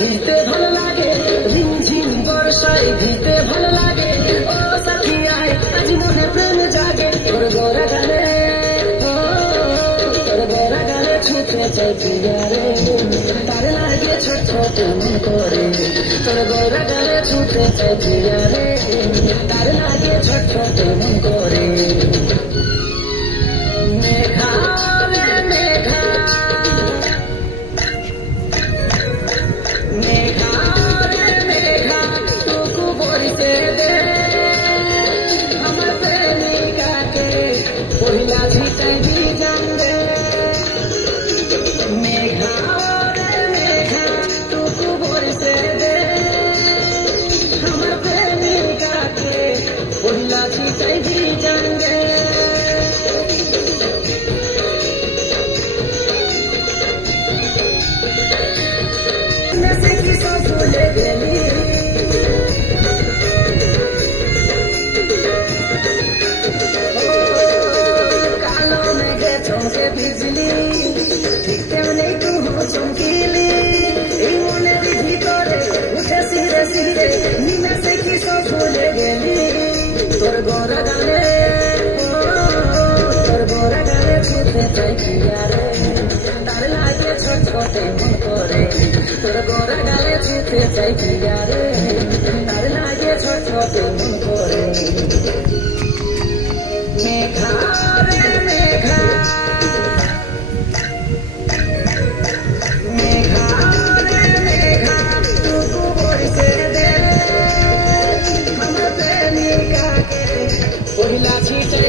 ভিজতে ভালো লাগে, রিমঝিম বর্ষায় ভিজতে ভালো লাগে। ও সাথী আয় আজ মনে প্রেম জাগে, তোর গোরা গালে তোর গোরা গালে ছুটে চাই পিয়ারে, তার লাগে ছোট ছোট মন করে। তোর গোরা গালে ছুটে চাই পিয়ারে, তার লাগে ছোট ছোট মন করে। মেঘা রে মেঘা बिजली ठीक तेमনি তুহো চমকিলি, এই মনের ভিতরে উঠে সিরে সিরে নিমেষে কি সব ভুলে গেলি। তোর গোরা গালে ছুটে চাই পিয়ারে, তার লাগে ছটফটে মন করে। তোর গোরা গালে ছুটে চাই পিয়ারে, তার লাগে ছটফটে মন করে। মেঘা রে মেঘা पहिला छिटै